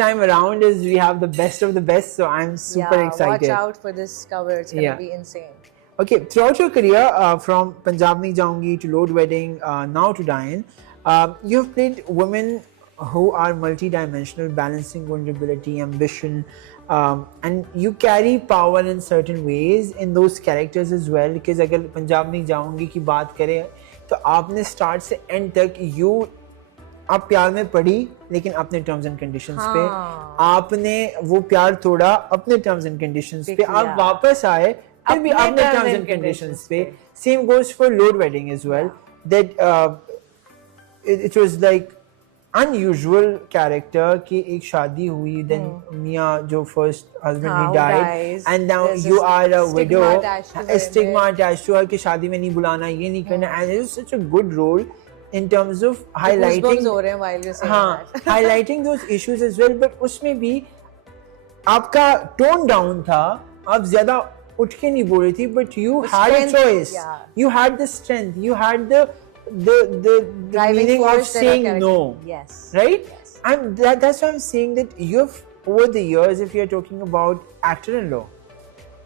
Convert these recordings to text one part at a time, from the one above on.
time around is we have the best of the best, so I'm super excited. Watch out for this cover. It's gonna be insane. Okay, throughout your career, from Punjab Nahi Jaungi to Lord Wedding, now to Diane, you have played women who are multi-dimensional, balancing vulnerability, ambition, and you carry power in certain ways in those characters as well. Because अगर पंजाब नहीं जाऊंगी की बात करें तो आपने start से end तक आप प्यार में पड़ी लेकिन अपने टर्म्स एंड कंडीशंस पे आपने वो प्यार तोड़ा अपने टर्म्स एंड कंडीशंस पे आप वापस आए फिर भी अपने टर्म्स एंड कंडीशंस पे same goes for load wedding as well that it was like unusual character कि एक शादी हुई then मियाँ जो first husband he died and now you are a widow, stigma attached to her कि शादी में नहीं बुलाना ये नहीं करना and it was such a good role in terms of highlighting highlighting those issues as well. But उसमें भी आपका tone down था, आप ज़्यादा उठ के नहीं बोल रही थी, but you had a choice, you had the strength, you had the meaning of saying no. Yes. Right? Yes. And that's why I'm saying that you've over the years, if you're talking about actor-in-law,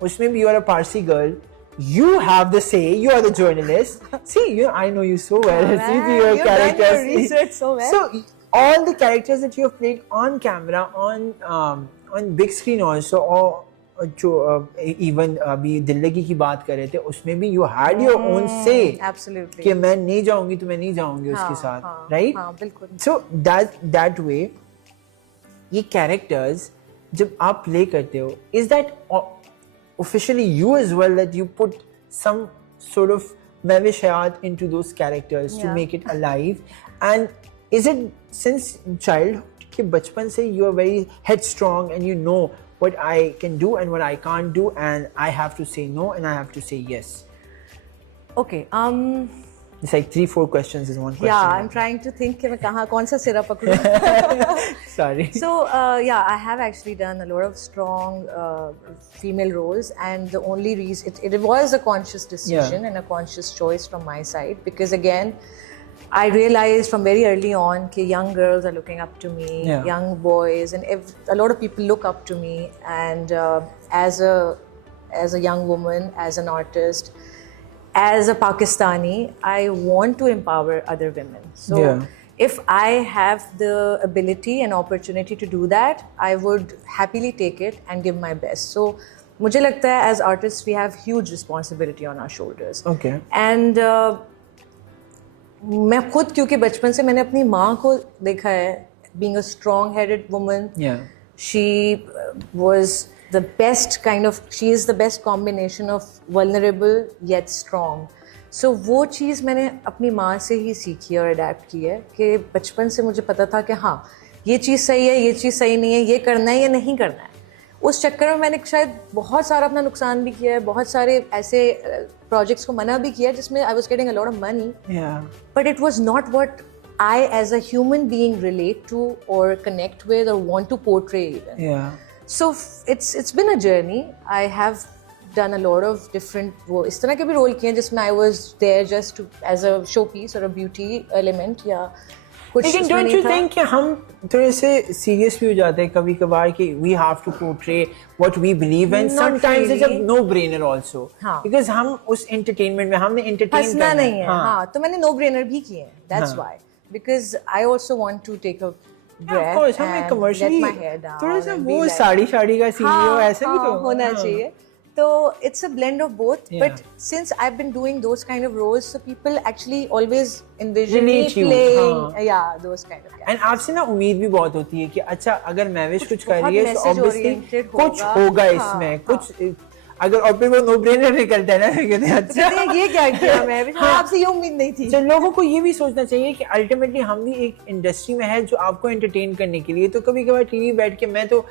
usme bhi you are a Parsi girl, you have the say, you are the journalist. See, I know you so well. See your characters. Done your research so well. So all the characters that you have played on camera, on big screen also, or जो even अभी दिल्लगी की बात कर रहे थे उसमें भी you had your own say. Absolutely. कि मैं नहीं जाऊंगी तो मैं नहीं जाऊंगी उसके साथ, right? हाँ, बिल्कुल. So that way ये characters जब आप play करते हो, is that officially you as well that you put some sort of Mehwish Hayat into those characters to make it alive? And is it since childhood कि बचपन से you are very headstrong and you know what I can do and what I can't do, and I have to say no and I have to say yes? Okay. It's like 3-4 questions is one question. Yeah, I'm trying to think कि मैं कहाँ कौन सा सिरा पकड़ूँ. Sorry. So I have actually done a lot of strong female roles, and the only reason it was a conscious decision and a conscious choice from my side, because again I realized from very early on that young girls are looking up to me, young boys, and a lot of people look up to me. And as a young woman, as an artist, as a Pakistani, I want to empower other women. So if I have the ability and opportunity to do that, I would happily take it and give my best. So मुझे लगता है as artists we have huge responsibility on our shoulders. Okay. And मैं खुद क्योंकि बचपन से मैंने अपनी माँ को देखा है being a strong headed woman. She was the best she is the best combination of vulnerable yet strong. So वो चीज़ मैंने अपनी माँ से ही सीखी और अडेप्ट की है कि बचपन से मुझे पता था कि हाँ ये चीज़ सही है, ये चीज़ सही नहीं है, ये करना है या नहीं करना है. उस चक्कर में मैंने शायद बहुत सारा अपना नुकसान भी किया है, बहुत सारे ऐसे प्रोजेक्ट्स को मना भी किया है जिसमें I was getting a lot of money, but it was not what I as a human being relate to और कनेक्ट विद और want to portray even. So it's been a journey. I have done a lot of different वो इस तरह के भी role किए हैं जिसमें I was there just to as a show piece और अ ब्यूटी एलिमेंट या लेकिन डोंट यू थिंक कि हम थोड़े से सीरियस भी हो जाते हैं कभी कभार कि we have to portray what we believe in. Sometimes it's a no brainer also because हम उस एंटरटेनमेंट में हमने एंटरटेन करना नहीं है. हाँ तो मैंने नो ब्रेनर भी किए हैं. That's why because I also want to take a breath. Of course हमें कमर्शियली थोड़ा सा वो साड़ी का सीईओ ऐसे भी तो होना चाहिए. So it's a blend of both, but since I've been doing those kind of roles, so people actually always envision me playing, those kind of. And आपसे ना उम्मीद भी बहुत होती है कि अच्छा अगर महविश कुछ कर रही है तो obviously कुछ होगा इसमें कुछ. अगर और फिर वो नो ब्रेनर निकलता है ना कहते हैं अच्छा ये क्या किया महविश, आपसे ये उम्मीद नहीं थी. तो लोगों को ये भी सोचना चाहिए कि अल्टीमेटली हम भी एक इंडस्ट्री में है जो आपको एंटरटेन करने के लिए. तो कभी कभार टीवी बैठ के मैं तो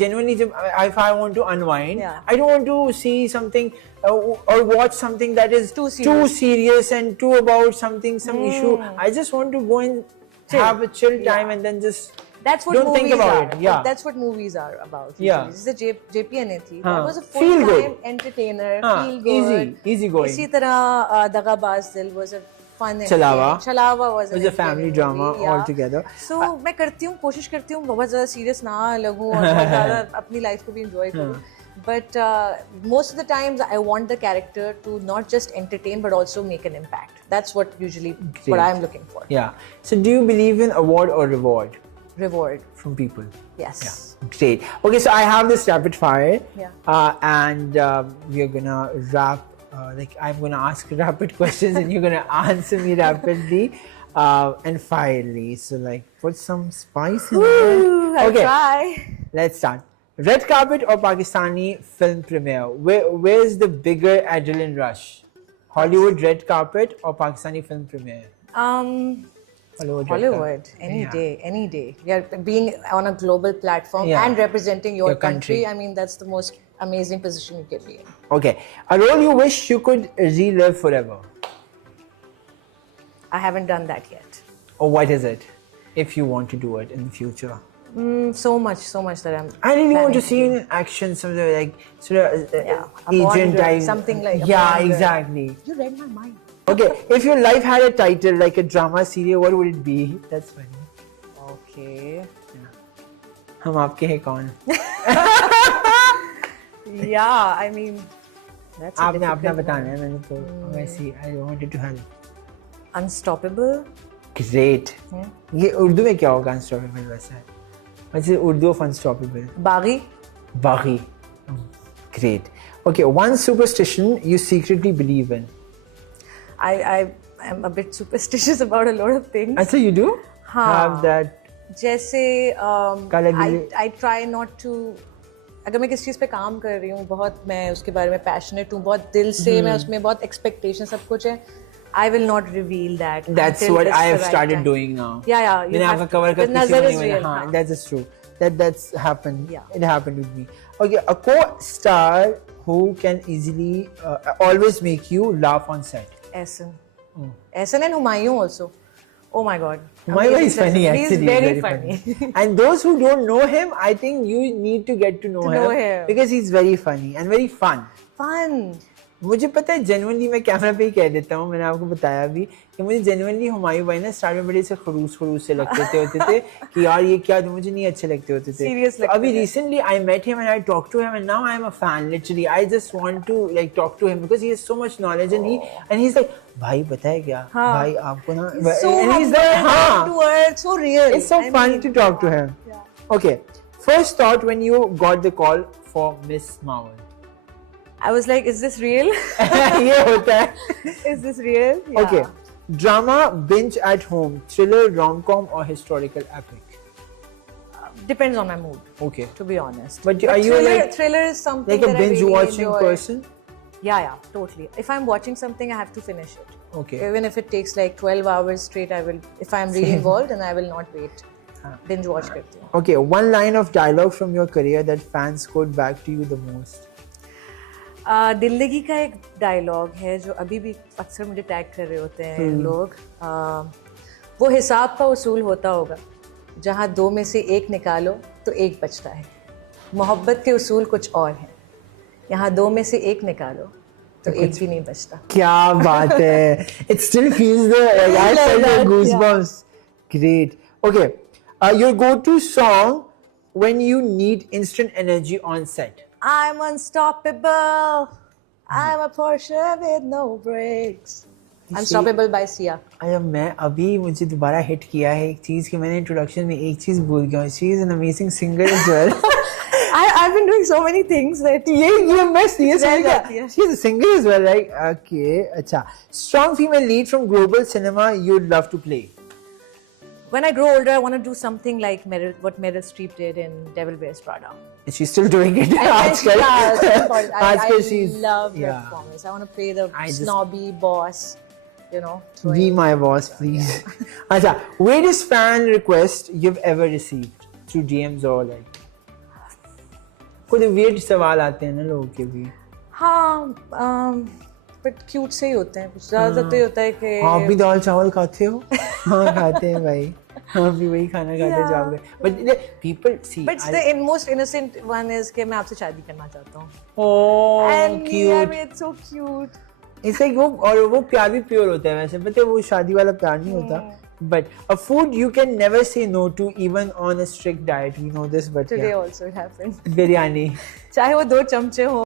genuinely if I want to unwind, I don't want to see something or watch something that is too serious and too about some issue. I just want to go and have a chill time and then just that's what don't think about it. That's what movies are about. This is the JPN थी. That was a full-time entertainer, feel good, easy going. इसी तरह दगाबाज दिल was a fun. Chalawa. Chalawa was a family drama altogether. So मैं करती हूँ, कोशिश करती हूँ बहुत ज़्यादा serious ना लगूँ और बहुत ज़्यादा अपनी life को भी enjoy करूँ. But most of the times I want the character to not just entertain but also make an impact. That's what usually what I'm looking for. Yeah. So do you believe in award or reward? Reward. From people. Yes. Yeah. Great. Okay, so I have this rapid fire. Yeah. And we're gonna wrap. I'm gonna ask rapid questions and you're gonna answer me rapidly and firely. So put some spice in there. I'll try. Let's start. Red carpet or Pakistani film premiere? Where's the bigger adrenaline rush? Hollywood red carpet or Pakistani film premiere? Hollywood. Any day. We are being on a global platform and representing your country. I mean, that's the most amazing position you can be in. Okay. A role you wish you could relive forever? I haven't done that yet. Or what is it? If you want to do it in the future? So much that I'm. I really want to see you in action, something agent type. Something like. Yeah, exactly. You read my mind. Okay, if your life had a title like a drama serial, what would it be? That's funny. Okay. हम आपके हैं कौन? Yeah, I mean. That's a आपने अपना difficult बताना है, मैंने तो वैसे I wanted to help. Unstoppable. Great. ये उर्दू में क्या होगा unstoppable वैसे? वैसे Urdu of unstoppable. Baghi. Baghi. Great. Okay, one superstition you secretly believe in. I am a bit superstitious about a lot of things. अच्छा, you do? Have that. जैसे I try not to. अगर मैं किसी चीज़ पे काम कर रही हूँ, बहुत मैं उसके बारे में passionate हूँ, बहुत दिल से मैं उसमें बहुत expectation सब कुछ है. I will not reveal that. That's what I have started doing now. Yeah. मैंने आपका cover का किसी नज़र को is नहीं real. हाँ, that's true. That's happened. Yeah. It happened with me. Okay, a co-star who can easily always make you laugh on set. Ehsan. Ehsan and Humayun also. Oh my God. Humayun is funny actually. He's very funny. And those who don't know him, I think you need to get to know him because he's very funny and very fun. Fun. मुझे पता है genuinely मैं camera पे ही कह देता हूँ, मैंने आपको बताया भी कि मुझे जेन्युइनली हुमायूं भाई ना स्टार्ट में बड़े से खड़ूस से लगते होते थे कि यार ये क्या, मुझे नहीं अच्छे लगते होते थे. तो अभी recently I met him and I talk to him and now I am a fan. Literally I just want to talk to him because he has so much knowledge and he is like भाई पता है क्या भाई आपको ना and he is like हां so real. It's so fun to talk to him. Okay, first thought when you got the call for miss मावन? I was like, is this real? ये होता है. Is this real? Yeah. Okay. Drama binge at home, thriller, rom-com or historical epic? Depends on my mood. Okay. To be honest. But are you thriller is something like a that I binge really watching enjoy. person? Yeah, totally. If I'm watching something, I have to finish it. Okay. Even if it takes like 12 hours straight, I will. If I'm really involved, and I will not wait. Binge watch करती हूँ. Okay. One line of dialogue from your career that fans quote back to you the most. दिल्लगी का एक dialogue है जो अभी भी अक्सर मुझे टैग कर रहे होते हैं लोग. वो हिसाब का उसूल होता होगा, जहाँ दो में से एक निकालो तो एक बचता है. मोहब्बत के उसूल कुछ और हैं, यहाँ दो में से एक निकालो तो एक भी नहीं बचता. क्या बात है. It still feels the I felt the goosebumps. Great. Okay. Your go-to song when you need instant energy on set? I'm unstoppable. I'm a Porsche with no brakes. Unstoppable by Sia. अरे मैं अभी मुझे दोबारा hit किया है एक चीज कि मैंने इंट्रोडक्शन में एक चीज भूल गया. She is an amazing singer as well. I've been doing so many things that ये मैं seriously she is a singer as well, right? Okay, अच्छा. Strong female lead from global cinema you'd love to play. When I grow older, I want to do something like what Meryl Streep did in Devil Wears Prada. And she's still doing it. I she's love her performance. I want to play the snobby boss, you know. Be my boss, please. Acha, weirdest fan request you've ever received through DMs or like? कोई weird सवाल आते हैं ना लोगों के भी. हाँ, but cute से ही होते हैं. कुछ ज़्यादा तो ये होता है कि आप भी दाल चावल खाते हो? हाँ खाते हैं भाई. हम भी वही खाना खाते जाओगे. But people see. But the most innocent one is कि मैं आपसे शादी करना चाहता हूँ. Oh, and cute. I mean, it's so cute. It's like वो प्यार भी प्योर होता है वैसे, पता है वो शादी वाला प्यार नहीं होता. But a food you can never say no to even on a strict diet. We know this, but Today yeah. also it happened. Biryani. चाहे वो 2 चमचे हो